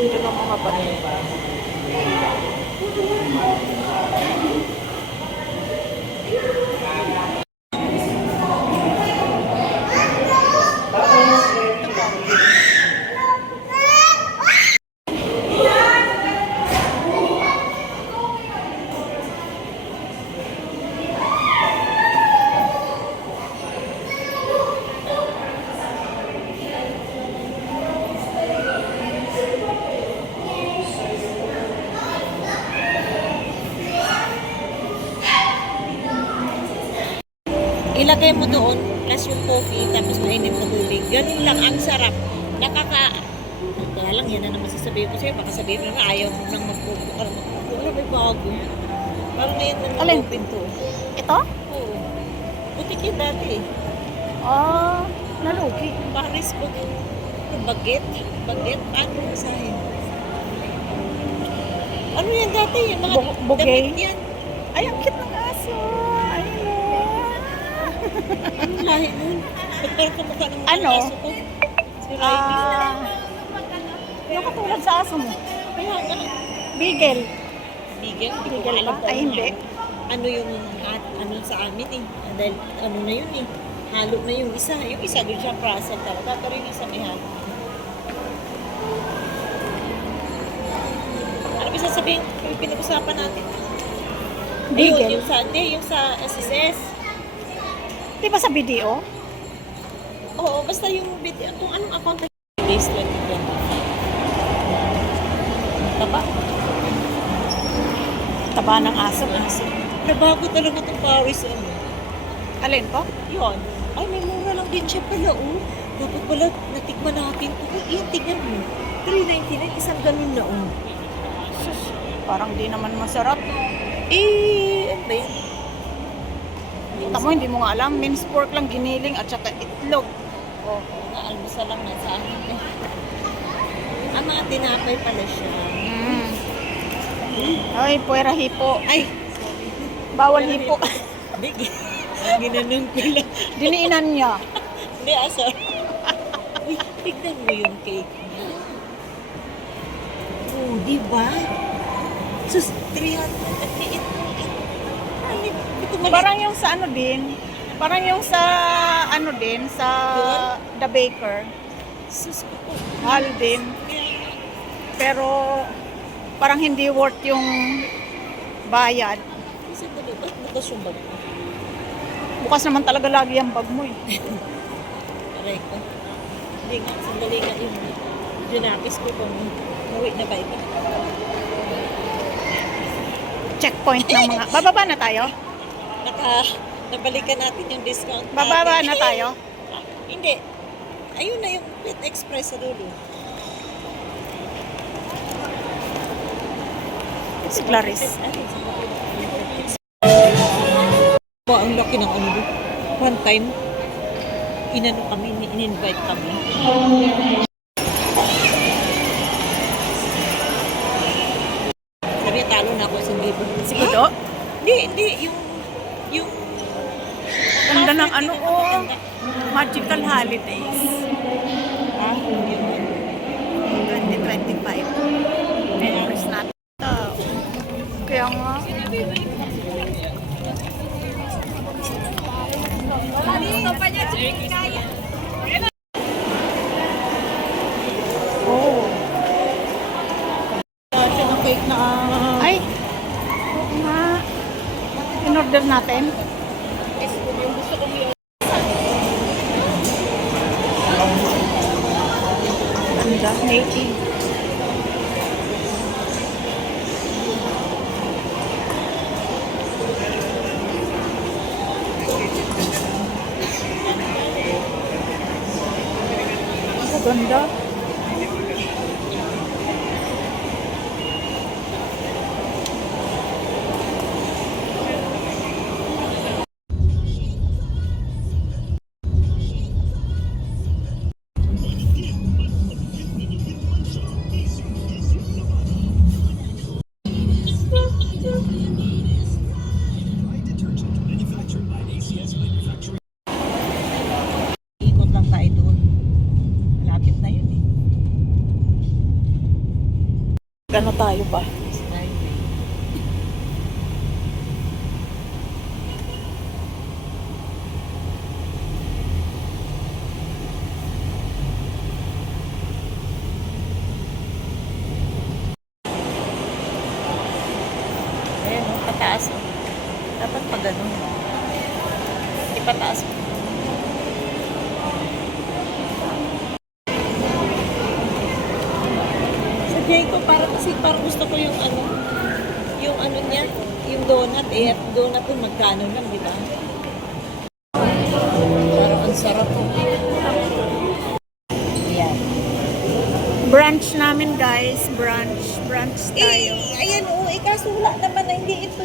Diyan ang mga bato. Ilagay mo doon, plus yung coffee, tapos mainit na tubig. Ganun lang, ang sarap. Kaya lang, yan na naman sasabihin ko sa'yo. Baka sabihin mo na ayaw mo nang magpupukar. Wala, may bago. Parang ngayon na nag-open to. Ito? Oo. Butik yun dati. Ah, nalugi. Paris ko. Baget. Baget. Ano masahin? Ano yan dati? Yung mga Bugay? damit yan. Ay, ang cute ng aso. Ayun o. Ano lahi nun? Ba't parang kamukha ng mga Ano? aso ko? Si Riley. Yung katulad sa aso mo. Kaya nga. Beagle. Bigel, hindi ko Bigel alam ba? kung Ay, hindi. ano yung ano sa amin eh. Dahil ano na yun eh. Halo na yung isa. Yung isa doon siya prasa talaga. Pero yung isa may halo. Ano ba sasabihin? Yung pinag-usapan natin? Ayun, Beagle. yung sa SSS. Di ba sa video? Oo, basta yung video. Kung anong account na base 2025. Taba. Taba ng aso. Nabago talaga itong Paris. Alin po? Yun. Ay, may mura lang din siya pala, oh. Dapat pala natikman natin. Iyan, tignan mo. 399, isang ganun na, oh. Sus, parang di naman masarap. Ano ba yan? Tamo, hindi mo nga alam. Minced pork lang giniling at saka itlog. Oh, naalmusal lang na sa akin, eh. Ah, mga tinapay pala siya. Ay, puwera hipo. Ay! Bawal hipo. Big. Ginanong ko lang. Diniinan niya. Hindi, sorry. Uy, tignan mo yung cake niya. Oh, di ba? Sus, 300 at liit mo. Parang yung sa ano din. Parang yung sa ano din, sa The Baker. Sus, ko. Mahal din. Pero parang hindi worth yung bayad. Kasi dali, ba't bukas yung bag ko? Bukas naman talaga lagi ang bag mo eh. Aray ko. Hindi nga, sandali nga yung ginapis ko kung muwi na ba ito. Checkpoint ng mga... Bababa na tayo? Nabalikan natin yung discount natin. Bababa na tayo? Hindi. Ayun na yung Pet Express sa dulo. Si Clarice. Ang laki ng ano doon. One time, inano kami, in-invite kami. Sabi, talo na ako sa libo. Siguro? Hindi. Yung Ganda ng ano oh. Magical Holidays. Ah, yun. 2025. Memories natin. Kaya nga. Oh. Siya ng cake na Ay. Oo nga. In-order natin. yung gusto kong yun. Ganda. Native. Ganda. Ikot lang tayo doon. Malapit na yun eh. Gano tayo ba? Ayan, oh, pataas. Oh. Dapat pa ganun. Ipataas mo. Sa Jayco, parang gusto ko yung ano niya, yung donut. Eh, donut yung magkano lang, di ba? Parang ang sarap po. Ayan. Brunch namin guys. Brunch tayo. Ayan, oo, kaso wala naman na hindi ito.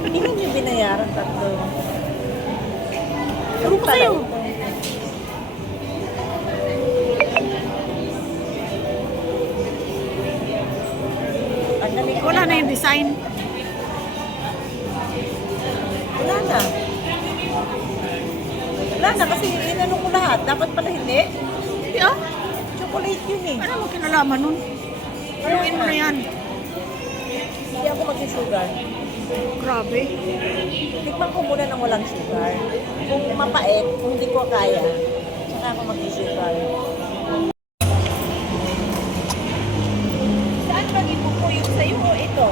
Hindi mo yung binayaran tatlo. Ano pa sa'yo? Ang dali ko. Wala na yung design. Wala na. Wala na kasi inano ko lahat. Dapat pala hindi. Hindi ah. Chocolate yun eh. Ano mo kinalaman nun? Haluin mo na yan. Hindi ako mag-sugar. Grabe. Tikman ko muna ng walang sugar. Kung mapait, kung hindi ko kaya, saka ako mag-sugar. Saan ba ibuko yung sa'yo o ito?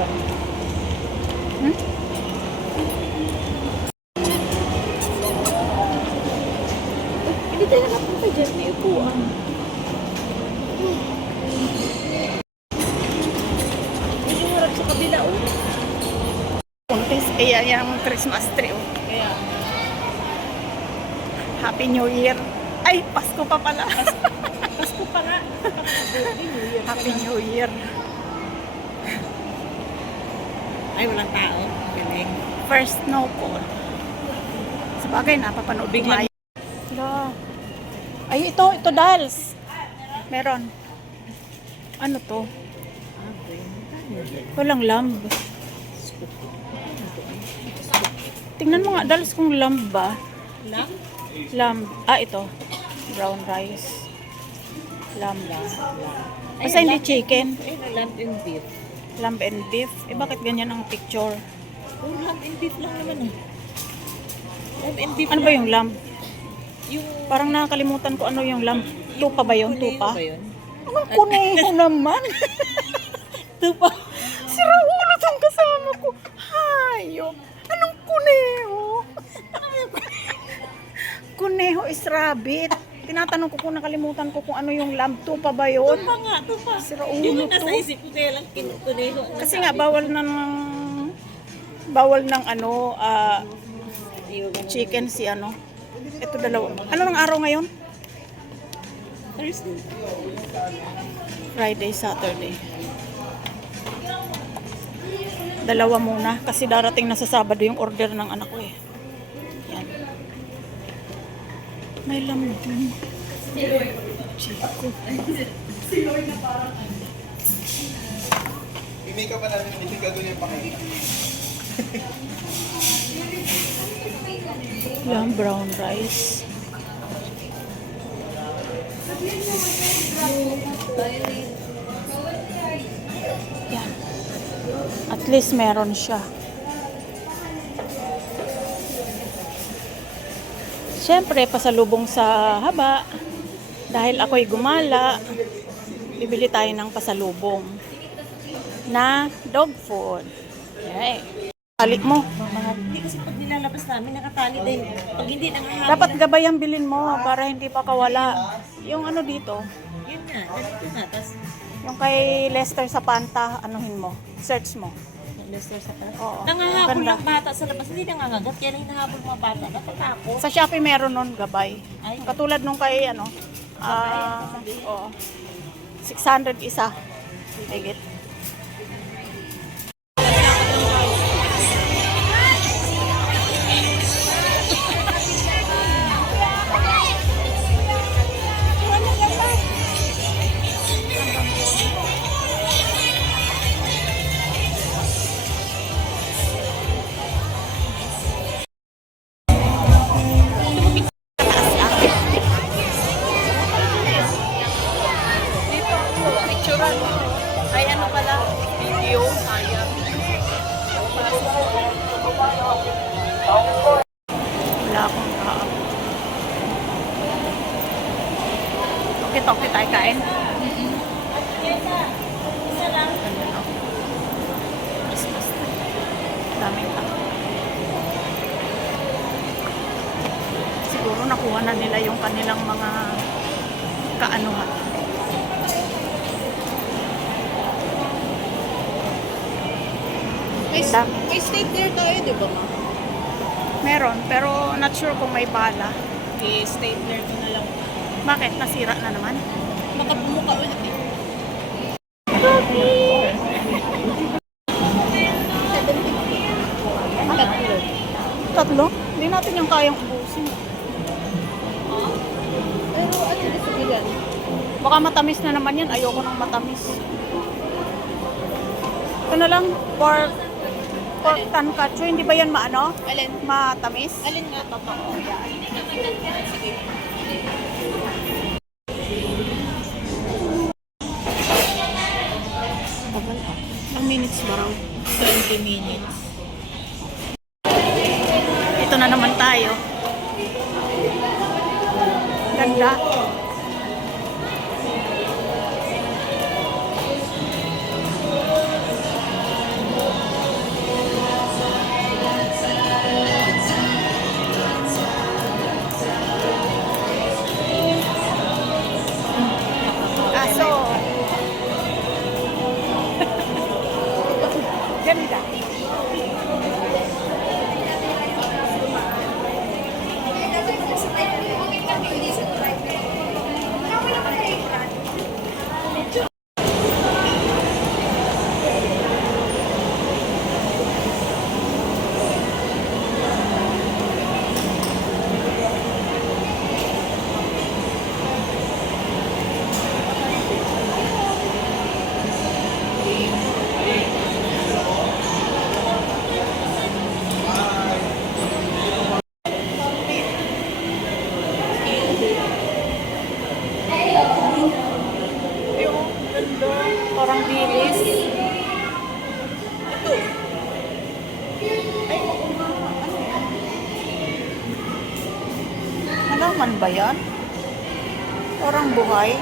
Hmm? Hindi tayo nakapunta dyan. May upuan. Hindi yung harap sa kabila o. Puntis. Kaya yung Christmas tree. Oh. Kaya, Happy New Year. Ay, Pasko pa pala. Pasko pa nga. Happy New Year. Ay, walang tao. Galing. First snowfall. Sa bagay, napapanood Biglang- tayo. Hala. Ay, ito dolls. Meron. Ano to? Walang lamb. Tingnan mo nga, dolls kung lamb ba. Lang? Lamb. Ah, ito. Brown rice. Lamb. Basta hindi chicken. Ay, lamb and beef. Lamb and beef. Eh, bakit ganyan ang picture? Puro lamb and beef lang naman eh. Lamb and beef Ano ba yung lamb? Yung Parang nakakalimutan ko ano yung lamb. Tupa ba yun? kuneho Tupa? ba yun? Anong kuneho naman? Tupa. Sira ulo tong kasama ko. Hayop. Anong kuneho? Kuneho is rabbit. Tinatanong ko kung nakalimutan ko kung ano yung lamb. Tupa ba yun? Tupa nga, tupa. Sira Yung ulo nasa to. isip ko kaya lang kuneho. Kasi nga bawal ng ano chicken si ano. Ito dalawa. Ano ng araw ngayon? Thursday. Friday, Saturday. Dalawa muna kasi darating na sa Sabado yung order ng anak ko eh. Yan. May lamb din. Chico. May ka pa namin, hindi gagawin yung pakay. Lamb brown rice. Yan. At least meron siya. Siyempre, pasalubong sa haba. Dahil ako'y gumala, bibili tayo ng pasalubong na dog food. Yay. Talik mo. Hindi kasi pag nilalabas namin, nakatali din. Pag hindi nangahabol. Dapat gabay ang bilin mo para hindi pa kawala. Yung ano dito, Yun nga, ganito na. Tapos, yung kay Lester sa Panta, anuhin mo, search mo. Lester sa taas. Oo. Nangahabol Ganda. ng bata sa labas. Hindi nangangagat. Kaya lang hinahabol mga bata. Natatapos. Sa Shopee meron nun gabay. Ay. Katulad nung kay ano, oo, 600 isa. Higit. Picturean mo. ano pala? Video, sayang. Wala akong kaap. Toke-toke tayo kain. Isa lang. Ganda no? Christmas na. Daming tao. Siguro nakuha na nila yung kanilang mga kaanuhan. Dami. May state there tayo, di ba? Meron, pero not sure kung may bala. Okay, state there ko na lang. Bakit? Nasira na naman? Makabumuka ulit eh. Tatlo. Tatlo? Hindi natin yung kayang ubusin. Pero ano na sa bilan? Baka matamis na naman yan. Ayoko ng matamis. Ito na lang, pork tankatsu. Hindi ba yan maano? Alin? Matamis? Alin nga? Totoo. Sige. Tagal ah. Ilang minutes ba raw? 20 minutes. Ito na naman tayo. Ganda. Aso. Ganda. Parang bilis. Halaman ba yan? Parang buhay.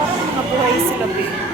Parang nabuhay sila, babe.